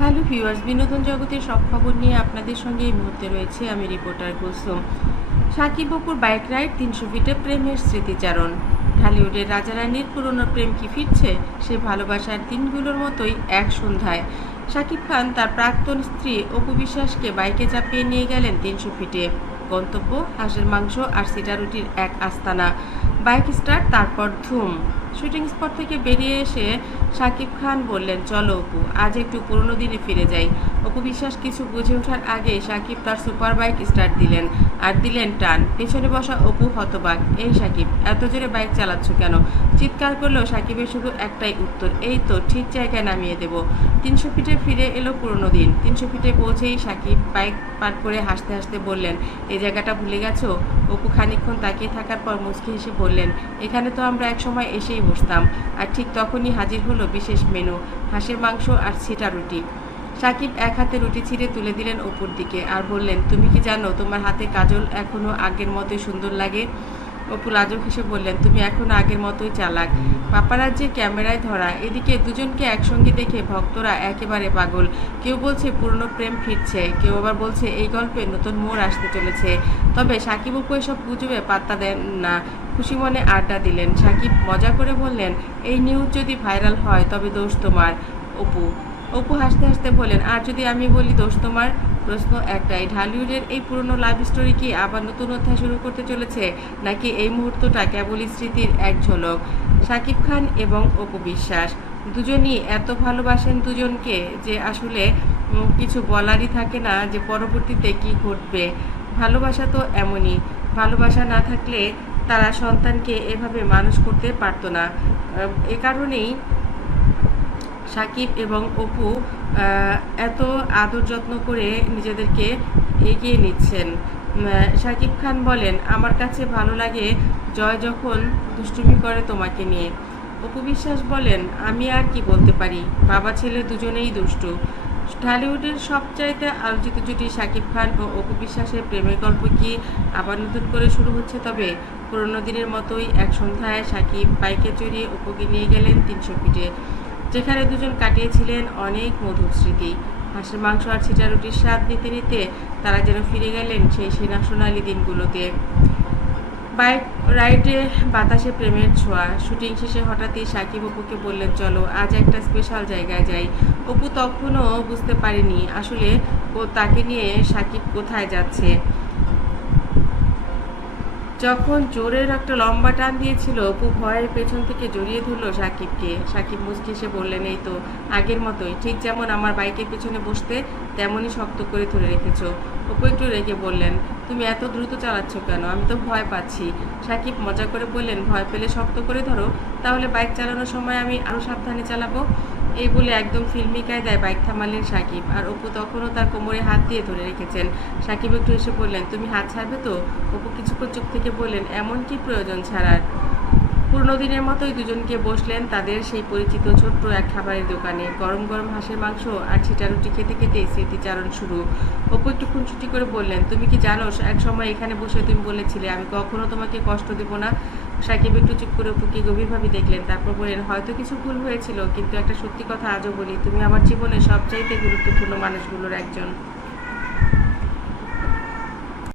Viewers, বিনোদন জগতের সব খবর নিয়ে আপনাদের সঙ্গে এই মুহূর্তে রয়েছে আমি রিপোর্টার কুলসুম। সাকিব বকুর বাইক রাইড, তিনশো ফিটে প্রেমের স্মৃতিচারণ। ঢালিউডের রাজারানীর পুরনো প্রেম কি ফিরছে? সে ভালোবাসার দিনগুলোর মতোই এক সন্ধ্যায়। শাকিব খান, তার প্রাক্তন স্ত্রী অপু বিশ্বাসকে বাইকে চাপিয়ে নিয়ে গেলেন তিনশো ফিটে। গন্তব্য হাঁসের মাংস আর সিটারুটির এক আস্তানা। বাইক স্টার্ট, তারপর ধুম। শুটিং স্পট থেকে বেরিয়ে এসে সাকিব খান বললেন, চলো অপু, আজ একটু পুরনো দিনে ফিরে যাই। অপু বিশ্বাস, কিছু বুঝে ওঠার আগে সাকিব তার সুপার বাইক স্টার্ট দিলেন আর দিলেন টান। পেছনে বসা অপু হতবাক, এই সাকিব এত জোরে বাইক চালাচ্ছ কেন? চিৎকার করলেও সাকিবের শুধু একটাই উত্তর, এই তো, ঠিক জায়গায় নামিয়ে দেব। তিনশো ফিটে ফিরে এলো পুরনো দিন। তিনশো ফিটে পৌঁছেই সাকিব বাইক পার করে হাসতে হাসতে বললেন, এই জায়গাটা ভুলে গেছো? অপু খানিকক্ষণ তাকিয়ে থাকার পর মুচকি হেসে বললেন, এখানে তো আমরা একসময় এসেই বসতাম। আর ঠিক তখনই হাজির হলো বিশেষ মেনু, হাঁসের মাংস আর ছিটা রুটি। সাকিব এক হাতে রুটি ছিঁড়ে তুলে দিলেন ওপর দিকে আর বললেন, তুমি কি জানো তোমার হাতে কাজল এখনও আগের মতোই সুন্দর লাগে? অপু লাজক হেসে বললেন, তুমি এখন আগের মতোই চালাক। পাপারাজ্যে ক্যামেরায় ধরা, এদিকে দুজনকে একসঙ্গে দেখে ভক্তরা একেবারে পাগল। কেউ বলছে পুরনো প্রেম ফিরছে, কেউ আবার বলছে এই গল্পে নতুন মোড় আসতে চলেছে। তবে সাকিব অপু এসব গুজবে পাত্তা দেন না। খুশি মনে আড্ডা দিলেন। সাকিব মজা করে বললেন, এই নিউজ যদি ভাইরাল হয়, তবে দোষ তোমার, অপু। অপু হাসতে হাসতে বলেন আর যদি আমি বলি দোষ তোমার? প্রশ্ন একটাই, ঢালিউডের এই পুরনো লাভ স্টোরি কি আবার নতুন অধ্যায় শুরু করতে চলেছে? নাকি এই মুহূর্তটা কেবলই স্মৃতির এক ঝলক? শাকিব খান এবং অপু বিশ্বাস, দুজনই এত ভালোবাসেন দুজনকে যে আসলে কিছু বলারই থাকে না যে পরবর্তীতে কি ঘটবে। ভালোবাসা তো এমনই, ভালোবাসা না থাকলে তারা সন্তানকে এভাবে মানুষ করতে পারতো না। এ কারণেই সাকিব এবং অপু এত আদর যত্ন করে নিজেদেরকে এগিয়ে নিচ্ছেন। সাকিব খান বলেন, আমার কাছে ভালো লাগে জয় যখন দুষ্টুমি করে তোমাকে নিয়ে। অপু বিশ্বাস বলেন, আমি আর কি বলতে পারি? বাবা ছেলে দুজনেই দুষ্টু। ঢালিউডের সবচাইতে আলোচিত জুটি শাকিব খান ও অপু বিশ্বাসের প্রেমের গল্প কি আবার নতুন করে শুরু হচ্ছে তবে? পুরনো দিনের মতোই এক সন্ধ্যায় শাকিব বাইকে চড়িয়ে অপুকে নিয়ে গেলেন তিনশো ফিটে। যেখানে দুজন কাটিয়েছিলেন অনেক মধুর স্মৃতি। হাঁসের মাংস আর ছিটা রুটির স্বাদ নিতে নিতে তারা যেন ফিরে গেলেন সেই সেনা সোনালি দিনগুলোতে। বাইক রাইডে বাতাসে প্রেমের ছোঁয়া। শুটিং শেষে হঠাৎই সাকিব অপুকে বললেন, চলো, আজ একটা স্পেশাল জায়গায় যাই। অপু তখনও বুঝতে পারেনি আসলে ও তাকে নিয়ে সাকিব কোথায় যাচ্ছে। যখন জোরের একটা লম্বা টান দিয়েছিল, অপু ভয়ের পেছন থেকে জড়িয়ে ধরল সাকিবকে। সাকিব মুচকি এসে বললেন, এই তো, আগের মতোই। ঠিক যেমন আমার বাইকের পেছনে বসতে তেমনই শক্ত করে ধরে রেখেছ। অপু একটু রেগে বললেন তুমি এত দ্রুত চালাচ্ছ কেন? আমি তো ভয় পাচ্ছি। সাকিব মজা করে বললেন, ভয় পেলে শক্ত করে ধরো। তাহলে বাইক চালানোর সময় আমি আরও সাবধানে চালাবো। এই বলে একদম ফিল্মি কায়দায় বাইক থামালেন সাকিব। আর অপু তখনও তার কোমরে হাত দিয়ে ধরে রেখেছেন। সাকিব একটু এসে বললেন, তুমি হাত ছাড়বে তো? অপু কিছুক্ষণ চুপ থেকে বললেন, এমন কি প্রয়োজন ছাড়ার? পুরনো দিনের মতোই দুজনকে বসলেন তাদের সেই পরিচিত ছোট্ট এক খাবারের দোকানে। গরম গরম হাঁসের মাংস আর ছিটা রুটি খেতে খেতে স্মৃতিচারণ শুরু। অপু একটু খুনছুটি করে বললেন, তুমি কি জানো এক সময় এখানে বসে তুমি বলেছিলে, আমি কখনো তোমাকে কষ্ট দেবো না। সাকিব একটু চুপ করে অপুকে গভীরভাবে দেখলেন, তারপর বললেন, হয়তো কিছু ভুল হয়েছিল, কিন্তু একটা সত্যি কথা আজও বলি, তুমি আমার জীবনে সবচাইতে গুরুত্বপূর্ণ মানুষগুলোর একজন।